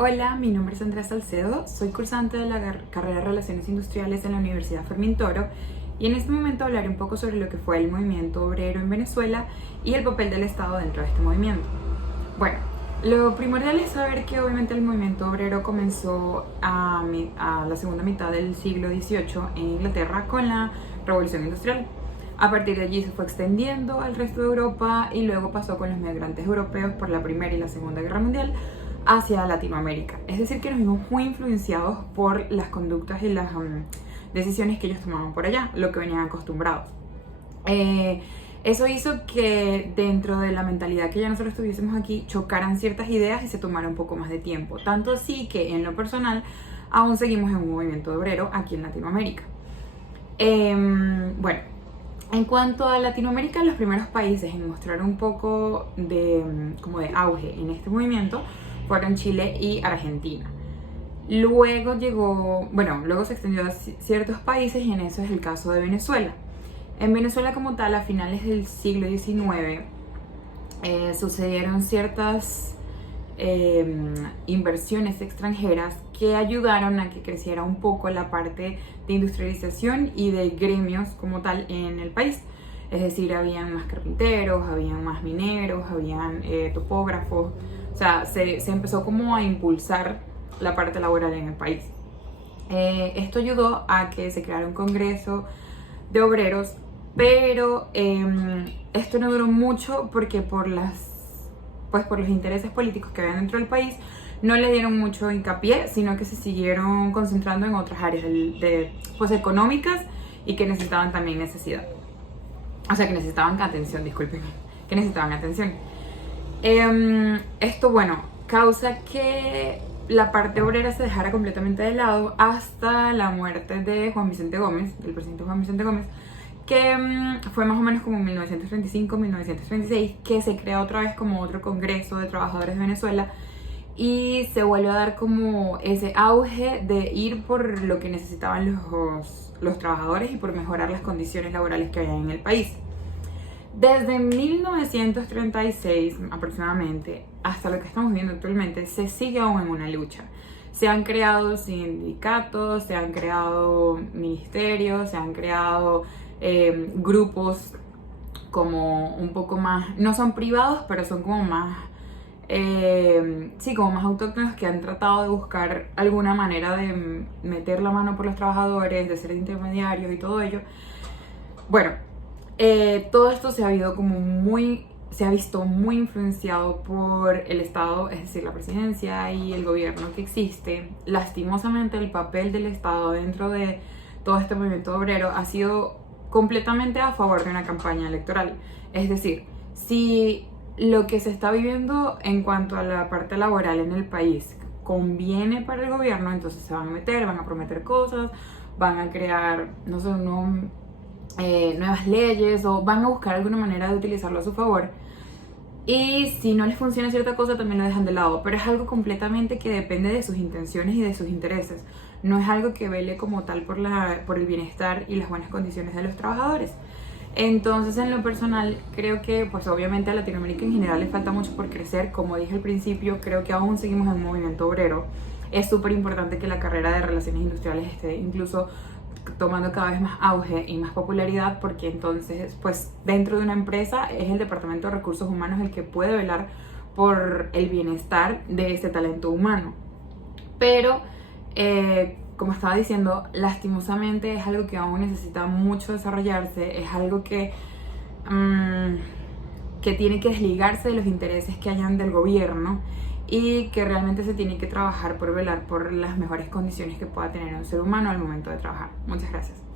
Hola, mi nombre es Andrea Salcedo, soy cursante de la carrera de Relaciones Industriales en la Universidad Fermín Toro y en este momento hablaré un poco sobre lo que fue el movimiento obrero en Venezuela y el papel del Estado dentro de este movimiento. Bueno, lo primordial es saber que obviamente el movimiento obrero comenzó a la segunda mitad del siglo XVIII en Inglaterra con la Revolución Industrial. A partir de allí se fue extendiendo al resto de Europa y luego pasó con los migrantes europeos por la Primera y la Segunda Guerra Mundial hacia Latinoamérica. Es decir, que nos vimos muy influenciados por las conductas y las decisiones que ellos tomaban por allá, lo que venían acostumbrados. Eso hizo que dentro de la mentalidad que ya nosotros tuviésemos aquí chocaran ciertas ideas y se tomara un poco más de tiempo. Tanto así que en lo personal aún seguimos en un movimiento obrero aquí en Latinoamérica. Bueno, en cuanto a Latinoamérica, los primeros países en mostrar un poco de auge en este movimiento fueron Chile y Argentina. Luego luego se extendió a ciertos países y en eso es el caso de Venezuela. En Venezuela como tal, a finales del siglo XIX, sucedieron ciertas inversiones extranjeras que ayudaron a que creciera un poco la parte de industrialización y de gremios como tal en el país. Es decir, habían más carpinteros, habían más mineros, habían topógrafos. O sea, se empezó como a impulsar la parte laboral en el país. Esto ayudó a que se creara un congreso de obreros, pero esto no duró mucho porque por los intereses políticos que había dentro del país no le dieron mucho hincapié, sino que se siguieron concentrando en otras áreas económicas y que necesitaban también que necesitaban atención, que necesitaban atención. Esto, causa que la parte obrera se dejara completamente de lado hasta la muerte de Juan Vicente Gómez, del presidente Juan Vicente Gómez, que fue más o menos como en 1935-1936, que se crea otra vez como otro congreso de trabajadores de Venezuela y se vuelve a dar como ese auge de ir por lo que necesitaban los trabajadores y por mejorar las condiciones laborales que había en el país. Desde 1936 aproximadamente hasta lo que estamos viendo actualmente se sigue aún en una lucha. Se han creado sindicatos, se han creado ministerios, se han creado grupos como un poco más, no son privados, pero son como más, como más autóctonos, que han tratado de buscar alguna manera de meter la mano por los trabajadores, de ser intermediarios y todo ello. Todo esto se ha visto muy influenciado por el Estado, es decir, la presidencia y el gobierno que existe. Lastimosamente, el papel del Estado dentro de todo este movimiento obrero ha sido completamente a favor de una campaña electoral. Es decir, si lo que se está viviendo en cuanto a la parte laboral en el país conviene para el gobierno, entonces se van a meter, van a prometer cosas, van a crear, nuevas leyes o van a buscar alguna manera de utilizarlo a su favor. Y si no les funciona cierta cosa, también lo dejan de lado. Pero es algo completamente que depende de sus intenciones y de sus intereses. No es algo que vele como tal por el bienestar y las buenas condiciones de los trabajadores. Entonces, en lo personal, creo que obviamente a Latinoamérica en general le falta mucho por crecer. Como dije al principio, creo que aún seguimos en un movimiento obrero. Es súper importante que la carrera de Relaciones Industriales esté incluso tomando cada vez más auge y más popularidad, porque entonces dentro de una empresa es el Departamento de Recursos Humanos el que puede velar por el bienestar de ese talento humano. Pero como estaba diciendo, lastimosamente es algo que aún necesita mucho desarrollarse, es algo que tiene que desligarse de los intereses que hayan del gobierno y que realmente se tiene que trabajar por velar por las mejores condiciones que pueda tener un ser humano al momento de trabajar. Muchas gracias.